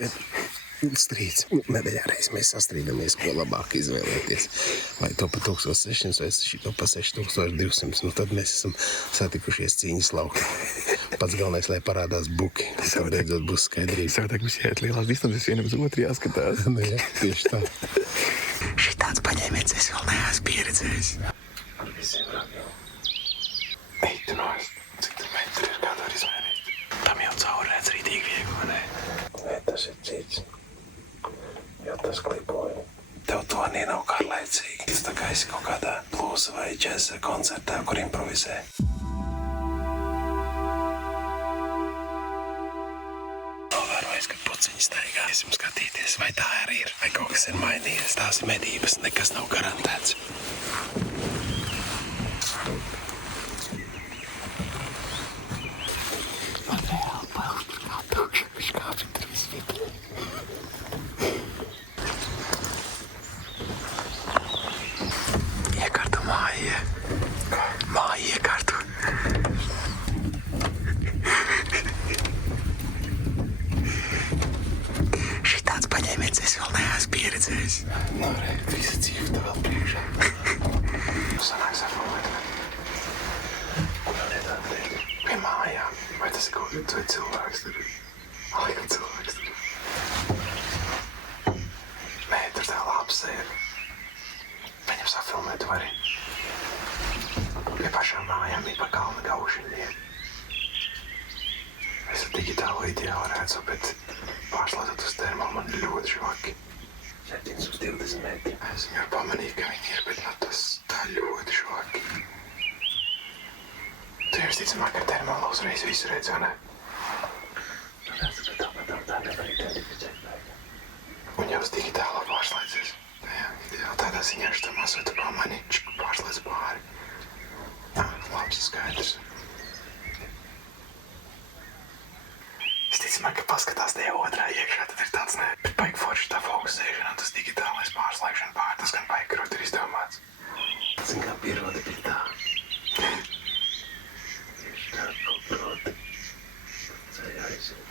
mums ir strīds. Nedēļā reiz mēs sastrīdamies, ko labāk izvēlēties. Vai to pa 1600 vai šito pa 6200. Nu tad mēs esam satikušies cīņas laukā. Pats galvenais, lai parādās buki. Tad beidzot būs skaidrība. Savādāk mums jāiet lielās distances, vienam uz otru jāskatās. Nu jā, tieši tā. Šitāds paņēmiens es vēl neesmu pieredzējis. Ar visiem ragiem. Ej, tu nāc, cik tur metri ir, kā tu var izmērīt? Tam jau cauri redz rītīgi viegli, ne? Nē, tas ir cits. Jo tas klipoja. Tev to nī nav garlaicīgi. Tas tā kā esi kaut kādā blūza vai džeza koncertā, kur improvizē. Novērojis, ka puciņi staigā. Es jums skatīties, vai tā arī ir, vai kaut kas ir mainījies. Tās ir medības, nekas nav garantēts. Man reāli bail, tur kā tukši, viņš kāpj tur viss vietā. Iekārtu māja. Māja iekārtu. Šitāds paņēmiens es vēl neesmu pieredzējis. Nav re, visa dzīve tev vēl priekšā. Sanāks ar formētu. Kurā vietā teikt? Pie mājām. Vai tas ir kaut kāds vai cilvēks tur? Laikam cilvēks tur. Nē, tur tā lapsa ir. Viņam safilmēt var arī. Pie pašām mājām ir pa kalna gaušiņiem. Es ar digitālo ideālu redzu, bet pārslēdzot uz termālu man ļoti žvaki. 720 metri. Es viņu pamanīju, ka viņi ir, bet no tas tā ļoti žvaki. Tu jau visticamāk ar termālu uzreiz visu redzi, vai ne? Nu, redzu, ka tāpat tā nevar identificēt. Un jau uz digitālo pārslēdzies. Jā, ideāli tādā ziņā, ka tu mazliet pamanīji, pārslēdz pāri. Jā, labs, skaidrs. Visticamāk, ka paskatās tajā otrā iekšā, tad ir tāds, ne, bet baigi forši tā fokusēšana, tas digitālais pārslēgšana pāri, tas gan baigi grūti ir izdomāts. Zin kā pieroda pie tā. Tieši tā, kaut proti. Tā jāiziet.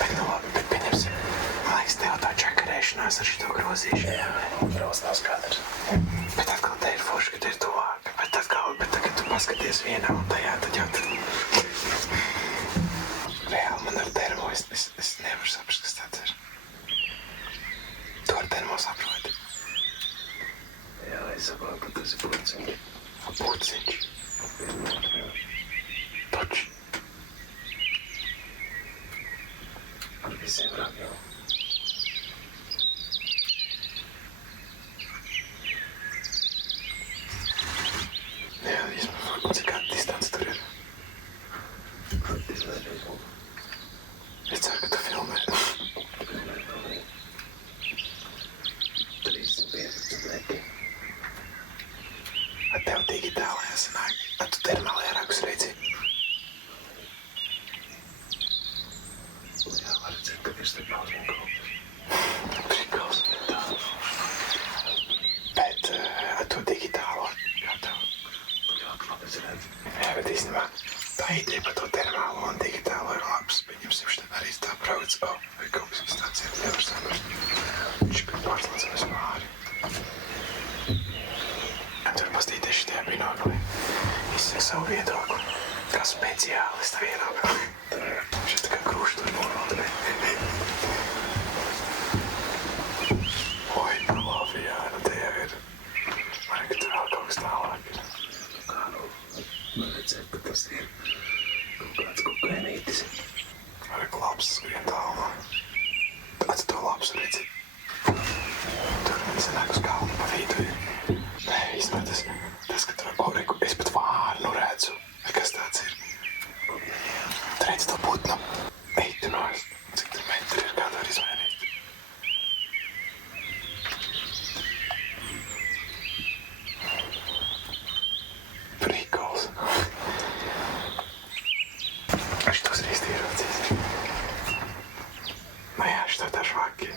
Bet nu labi, bet pieņemsim, man liekas, tev tā čakarēšanās ar šito grozīšanu. Jā, brauc nav skatrs. Bet atkal te ir forši, ka te ir tuvāk. Bet tagad tu paskaties vienā un tajā, tad jau tad... Reāli man ar termo, es nevaru saprast, kas tāds ir. Tu ar termo saproti? Jā, es saprotu, ka tas ir puciņš. Puciņš. Toči. Ar visiem ragiem. Jā, izmēr, cik kāda distance tur ir. Praktiski vēlreiz būtu. Es ceru, ka tu filmē. 315 metri. Ar tev digitālajā sanāk. Ar tu termālajā rakus redzi. Jā, var redzēt, ka ir stiprāls un kalpis. Prikals. Tā. Bet ar to digitālo, kā tev? Jā, labi, es redzu. Jā, bet īstenībā tā ideja par to termālo un digitālo ir labs. Pieņemsim, šeit arī tā brauc. Vai kaut kas tāds ir, nevar saprast. Viņš ir pārslēdzamies pāri. Tur pastīties šitajā binoklī. Izsaka savu viedokli. Kā speciālista viedokli. Šeit tā kā krūši tur novalda. Oi, nu labi, jā, nu te jau ir. Man ir, ka tur vēl kaut kas tālāk ir. Kā nu, var redzēt, ka tas ir kaut kāds kukainītis. Man ir labs, skrien tālumā. Tāds to labs redzi. Tur sanāk uz kalnu pa vidu ir. Nē, īstenībā tas, ka tur, es pat vārnu redzu. Vai kas tāds ir? Tu redzi to putnu? Ej, tu nāc, cik tur metri ir, kā tu var izmērīt? Prikols. Šitos ir īsti ieraudzījis. Nu jā, šito tā švaki.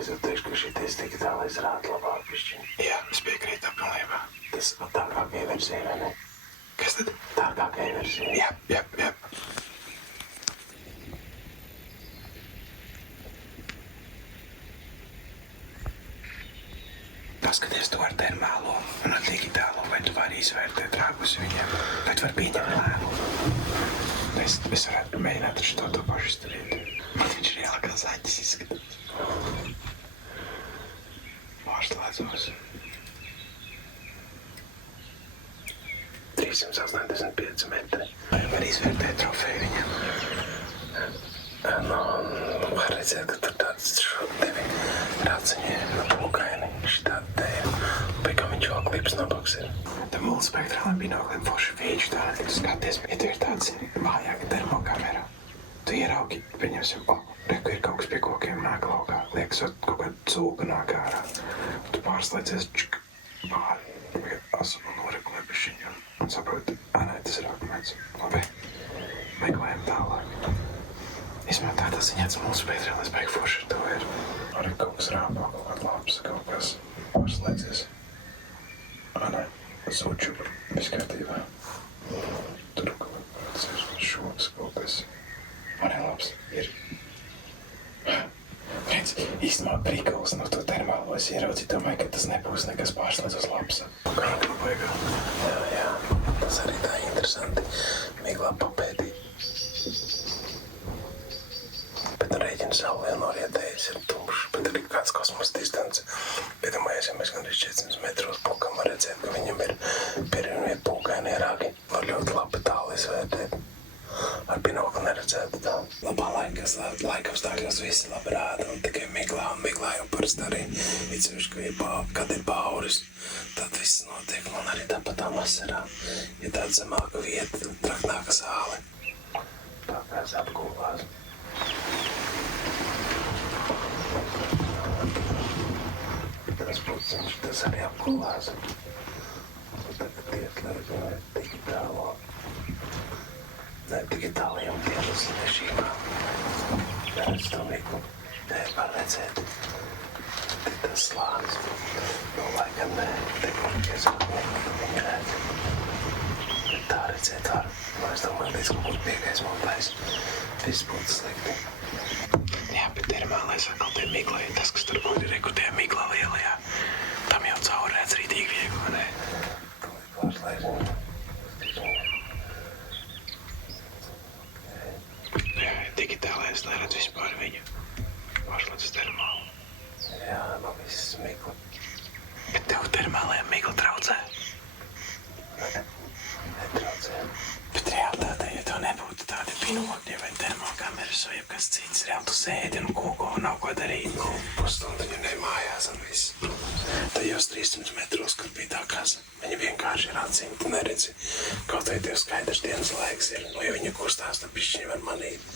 aizjūt tieši, ka šitais digitālais rāda labāk pišķiņ. Jā, es piekrītu tā pilnībā. Tas dārgākai versijai, vai ne? Kas tad? Dārgākai versijai. Jā. Paskaties to ar termālo un ar digitālo, vai tu vari izvērtēt rāgus viņiem, vai tu vari pieņemt lēmumu. Es varētu mēģināt ar šo to pašu izdarīt. Man viņš ir ielā kā zaķis izskatās. Pārslēdzos. 385 metri. Vai var izvērtēt trofeju viņam? Var redzēt, ka tur tāds divi raciņi pūkaini. Šitādi te ir. Pēc kā viņš vēl klips nabaks ir. Tam multispektrāliem binokliem forši vīģi tādi, ka tu skaties, ja tu ir tāds vājāka termokamera. Tu ieraugi, pieņemsim, reku ir kaut kas pie kokiem nāk laukā. Liekas, kaut kāda cūka nāk ārā. Tu pārslēdzies pāri. Asu noregulē bišķiņu. Un saproti, nē, tas ir akmens. Labi, meklējam tālāk. Izmēr tā ziņā, tas multispektrālais baigi forši to ir. Arī kaut kas rāpā, kaut kāda labs, kaut kas pārslēdzies. Nē, suču viss kārtībā. Tur kaut kāds ir šoks kaut kas. Man ir labs, ir. Redz, īstenībā prikals no to termālo es ieraudzīju, domāju, ka tas nebūs nekas pārslēdzos labs. Kā tu baigā? Jā, tas arī tā interesanti. Miglā papētīt. Bet rēķina saule jau norietējas ir tumšs, bet arī kāds kosmos distance. Iedomājies, ja mēs gandrīz 400 metros pūkam var redzēt, ka viņam ir pirmie pūkaini rāgi. Var ļoti labi tālu izvērtēt. Ar binokli neredzētu tā. Labā laikapstākļos visi labi rāda un tikai miglā jau parasti arī. Īcevišķi, kad ir bauris, tad viss notiek un arī tāpat tā vasarā. Ja tāda zemāka vieta, tad traknāka zāle. Tā kā es apgūlās. Tas puciņš, tas arī apgulās. Tagad iet, lai redzētu digitālo. Ne, digitālajām dienas nešīmām. Redz to miglu. Nē, var redzēt. Tik tas slānis. Laikam nē, te kurkies viņi redz. Bet tā redzēt var. Es domāju, līdz kaut kur piekais montais. Viss būtu slikti. Jā, bet termālais atkal tie miglai, tas, kas tur būtu rekutējā miglā lielajā, tam jau cauri redz rītīgi viegli, vai ne? Pārslēdzi. Jā, digitālais neredz vispār viņu. Pārslēdz termālu. Jā, no viss migla. Bet tev termālajā migla traucē? Netraucē. Bet realitātē, ja tev nebūtu tādi binokļi vai termokameras vai jebkas cits, reāli tu sēdi un koko un nav ko darīt. Pusstundiņu nemājās un viss. Tajos 300 metros, kur bija tā kasa, viņa vienkārši ir acīm, tu neredzi. Kaut vai tev skaidrs dienas laiks ir, ja viņa kustās, tad pišķiņi var manīt.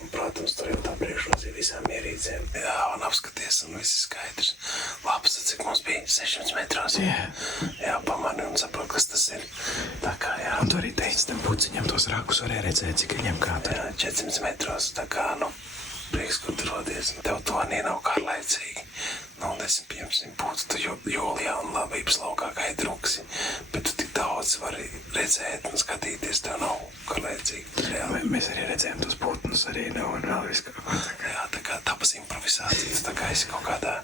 Un, protams, tur jau tā priekšrocība visām ierīcēm. Jā, un apskaties, un viss ir skaidrs. Labs, cik mums bija 600 metros. Jā, pamani un saprot, kas tas ir. Tā kā, jā. Un tu arī teici, tam puciņam tos rakus varēja redzēt, cik viņam kā tur. Jā, 400 metros, tā kā, prieks, kur tu rodies. Tev to nav kārlaicīgi. Es, piemēram, būtu tu jūlijā un labības laukā kā druksi, bet tu tik daudz vari redzēt un skatīties, tev nav kārlaicīgi. Mēs arī redzējām tos putnus arī, un vēl visu kaut ko tā kā. Jā, tā kā tapas improvizācijas, tā kā esi kaut kādā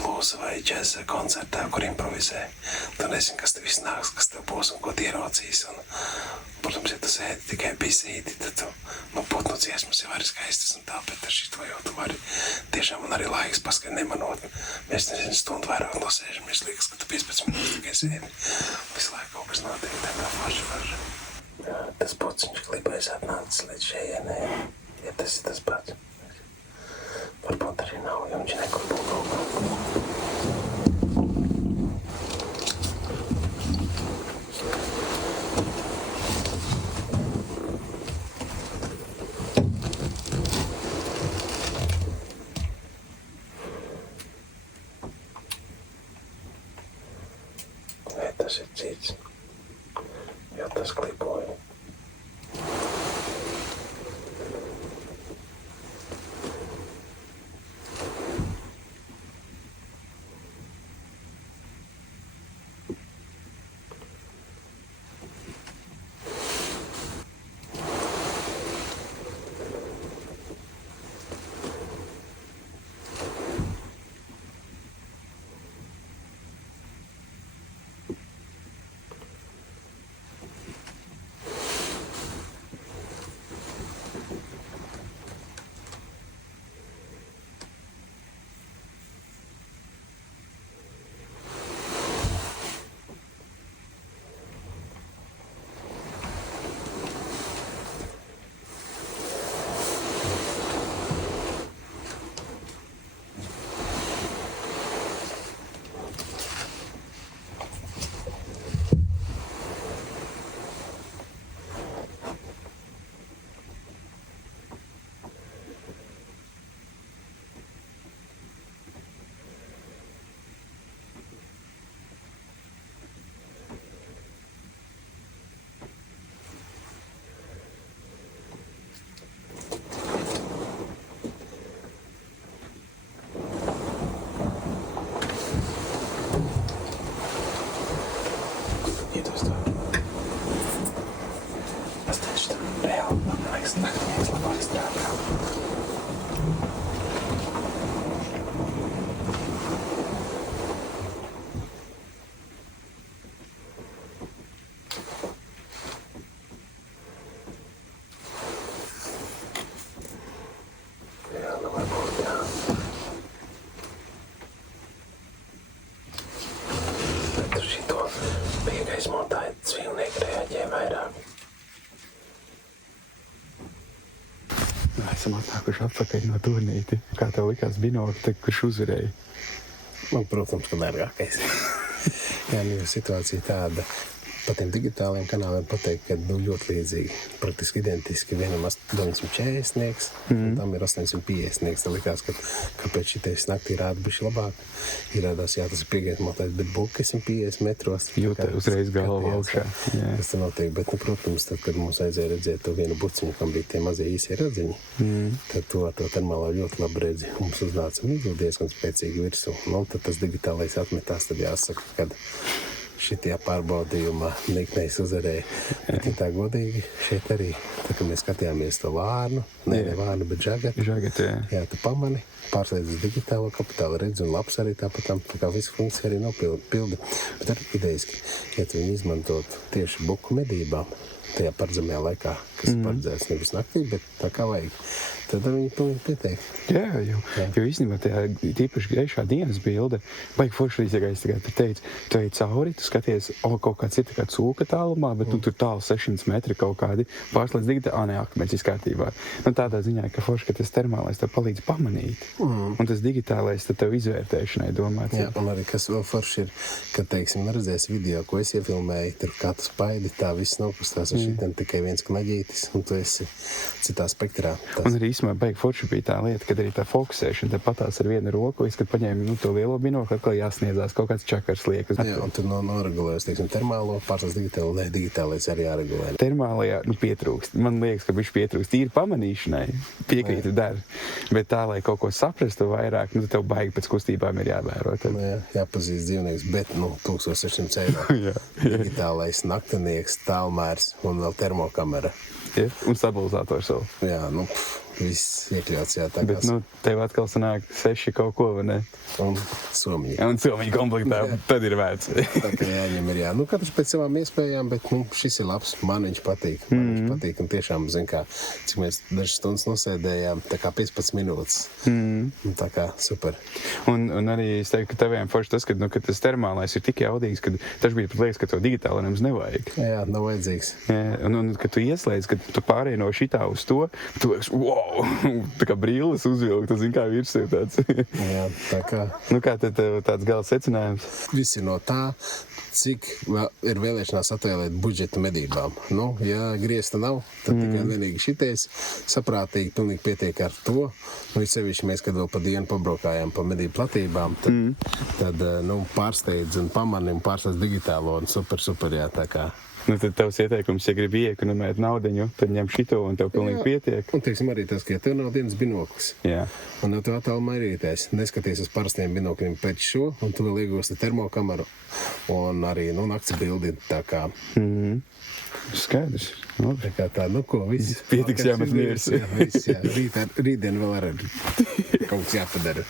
blūza vai džeza koncertā, kur improvizē. Tu nezini, kas tev viss nāks, kas tev būs un ko tu ieraucīs. Un, protams, ja tu sēdi tikai bisīti, tad tu, putnu dziesmas jau arī skaistas un tā, bet ar šito jau tu vari tiešām un arī laiks paskat nemanot. Mēs nezinu stundu vairāk nosēžamies, liekas, ka tu 15 minūtes tikai sēdi. Visu laiku kaut kas notiek, tā kā forši. Jā, tas puciņš klipais atnācis līdz šejienē, ja tas ir tas pats. Varbūt arī nav, jo viņš nekur būtu kaut kā. Tas ir cits, jo tas klipoja. esam atnākuši atpakaļ no turnīti. Kā tev likās binokli, kurš uzvarēja? Man, protams, ka dārgākais. Jā, nu, situācija tāda. Pa tiem digitāliem kanāliem pateikt, ka ļoti līdzīgi, praktiski identiski. Vienam 940, un tam ir 850. Tā likās, ka kāpēc šitais naktī rāda bišķi labāk. Izrādās, jā, tas ir piegaitmotais, bet buki 150 metros. Jūta uzreiz galva augšā. Tas tā notiek, bet, nu, protams, tad, kad mums aizēja redzēt to vienu buciņu, kam bija tie mazie īsie radziņi, tad to termālā ļoti labi redzi. Mums uznāca diezgan spēcīgi virsū. Nu, tad tas digitālais atmetās, tad jāsaka, kad šitajā pārbaudījumā niknējs uzvarēja. Bet, ja tā godīgi, šeit arī, tā kā mēs skatījāmies to vārnu, ne vārnu, bet žagatu. Žagatu, jā. Jā, tu pamani, pārslēdz uz digitālo kapitālu, redzi un labs arī tāpatām, tā kā visu funkciju arī nopildi. Bet arī ideiski, ja tu viņu izmantot tieši buku medībām, tajā paredzamajā laikā, kas paredzēts nevis naktī, bet tā kā vajag, tad viņi pilnīgi pietiek. Jā, jo īstenībā tajā tīpaši gaišā dienas bilde, baigi forši līdzīgais tagad tu teici, tu ej cauri, tu skaties, kaut kāds ir tā kā cūka tālumā, bet nu tur tālu 600 metri kaut kādi, pārslēdz digitāli, akmens izkārtībā. Nu tādā ziņā, ka forši, ka tas termālais tev palīdz pamanīt, un tas digitālais tad tev izvērtēšanai domāts. Jā, un arī kas vēl forši ir, ka, teiksim, redzēs video, ko es iefilmēju, tur kā tu spaidi, tā viss nokustās, un šitam tikai viens knaģītis, un tu esi citā spektrā. Un arī īsumā baigi forši bija tā lieta, kad arī tā fokusēšana te patās ar vienu roku, kad paņēmi to lielo binokli, atkal jāsniedzās kaut kāds čakars liekas. Jā, un tur noregulējas, teiksim, termālo, pārsās digitāli, ne, digitālais arī jāregulē. Termālajā, pietrūkst. Man liekas, ka viņš pietrūkst. Tīri pamanīšanai, piekrītu dar. Bet tā, lai kaut ko saprastu vairāk, tev baigi pēc kustībām ir jāvēro. Tad. Jā, jāpazīst dzīvnieks, bet, 1600 eiro. Digitālais naktinieks, tālmērs un vēl termokamera. Ja? Un stabilizators vēl. Jā, viss iekļauts, jā. Bet, tev atkal sanāk 6 kaut ko, vai ne? Un somiņi. Un somiņi komplektā, tad ir vērts. Tā kā jāņem ir, jā. Katrs pēc savām iespējām, bet, šis ir labs. Man viņš patīk. Viņš patīk, un tiešām, zin kā, cik mēs dažas stundas nosēdējām, tā kā 15 minūtes. Tā kā super. Un arī es teiktu, ka teviem forši tas, ka tas termālais ir tik jaudīgs, ka dažbrīd pat liekas, ka to digitāli nemaz nevajag. Jā, nav vajadzīgs. Un kad tu ieslēdz, kad tu pārēji no šitā uz to, tu liekas, wow! Tā kā brīles uzvilkt, tu zini, kā virsū tāds. Jā, tā kā. Kā tad tāds gala secinājums? Viss ir no tā, cik ir vēlēšanās atvēlēt budžeta medībām. Ja griezta nav, tad tikai vienīgi šitais saprātīgi pilnīgi pietiek ar to. Sevišķi mēs, kad vēl pa dienu pabraukājām pa medību platībām, tad pārsteidz un pamani un pārsteidz digitālo un super, jā, tā kā. Tad tavs ieteikums, ja gribi iekonomēt naudiņu, tad ņem šito un tev pilnīgi pietiek. Un, teiksim, arī tas, ka ja tev nav dienas binoklis, jā. Un tev attālu mairīties, neskaties uz parastiem binokļiem pēc šo, un tu vēl iegūsti termokameru, un arī, nakts bildi, tā kā. Skaidrs. Tā kā tā, ko, viss. Pietiks jāmet miers. Jā, viss, jā. Rītdien vēl arī kaut kas jāpadara.